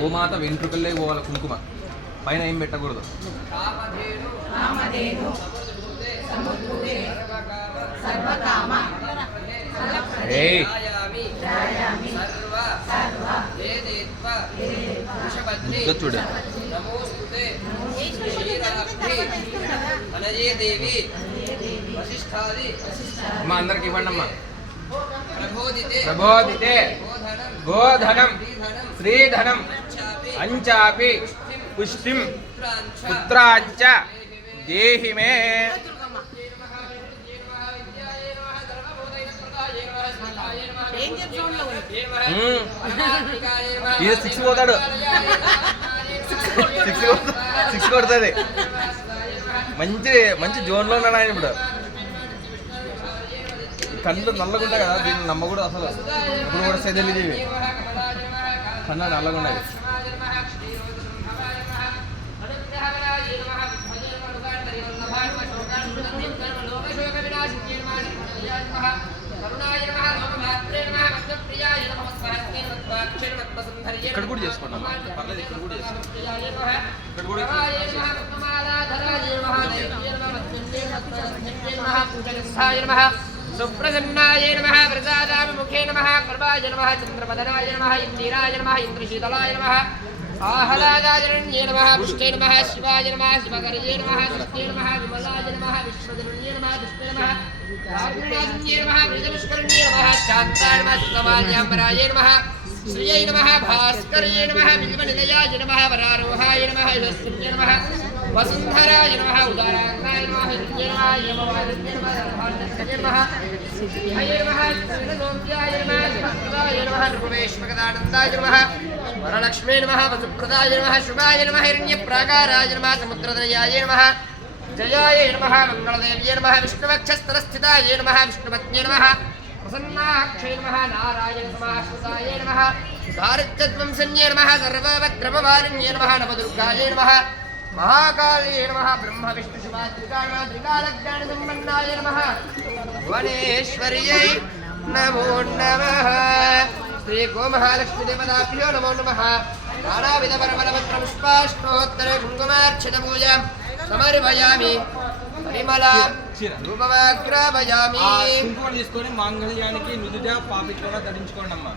గోమాత వెంట్రుకల్లే పోవాలి కుంకుమ, పైన ఏం పెట్టకూడదు. చూడు అమ్మా, అందరికి ఇవ్వండి అమ్మా. ప్రబోధితే గోధనం శ్రీధనం అంచాపి పుష్టిం పుత్రాంచ దేహి మే. ఇది 6 పోతాడు, 6 కొడుతుంది. మంచి మంచి జోన్లో ఉన్నాడు ఆయన ఇప్పుడు. కళ్ళు నల్లగుంటాయి కదా, దీన్ని నమ్మకూడదు అసలు. ఇప్పుడు కూడా సెదలిదేవి కన్నా నల్లగుండేది. ఇక్కడ కూడా చేసుకున్నాం, పర్లేదు. ఇక్కడ కూడా సుప్రసన్నాయ నమః ప్రసాదాభిముఖే నమః కృపాయ నమః చంద్రపదనాయ నమః ఇందిరాయ నమః ఇంద్రశీతలాయ నమః ఆహ్లాదాజరణ్యే నమః పుష్టే నమః శివాయ నమః శివకర్యే నమః సుష్టే నమః విమలాయ నమః విశ్వజనన్యే నమః దుష్టే నమః కారుణ్యాన్యే నమః వృజపుష్కరణ్యే నమః శాంతాయ నమః సమాజాంబరాయ నమః శ్రీయై నమః భాస్కర్యే నమః బిల్వనిలయాయ నమః వరారోహాయ నమః యశస్విన్యే నమః వసుంధరాయ నమః ఉదారాంగాయ నమః హిరణ్యే నమః యమవాదిన్యే నమః రథాన్యే నమః సిద్ధియే నమః శ్రీనగోప్యాయ నమః భక్తాయ నమః నృపవేశ్వగదానందాయ నమః వరలక్ష్మే నమః వసుప్రదాయ నమః శుభాయ నమః హిరణ్యప్రాకారాయ నమః సముద్రదయాయ నమః జయాయ నమః మంగళదేవ్యే నమః విష్ణువక్షస్థలస్థితాయ నమః విష్ణుపత్న్యే నమః ప్రసన్నాక్షే నమః నారాయణ సమాశ్రితాయ నమః దారిద్ర్యధ్వంసన్యే నమః సర్వవగ్రపవారిణ్యే నమః నవదుర్గాయ నమః महाकाले नमः ब्रह्म विष्णु शिवात्रिकाल संबंधाय नमः भुवनेश्वर्यै नमो नमः श्री गोमहालक्ष्मी देवताभ्यो नमो नमः नानाविध परमलपत्र पुष्पाष्टोत्तर कुङ्कुमार्चित पूजां समर्पयामि परिमला धूपमाग्रापयामि కుంకుమ తీసుకొని మాంగళ్యానికి నుదుట పాపిట్లుగా ధరించుకోండి అమ్మా.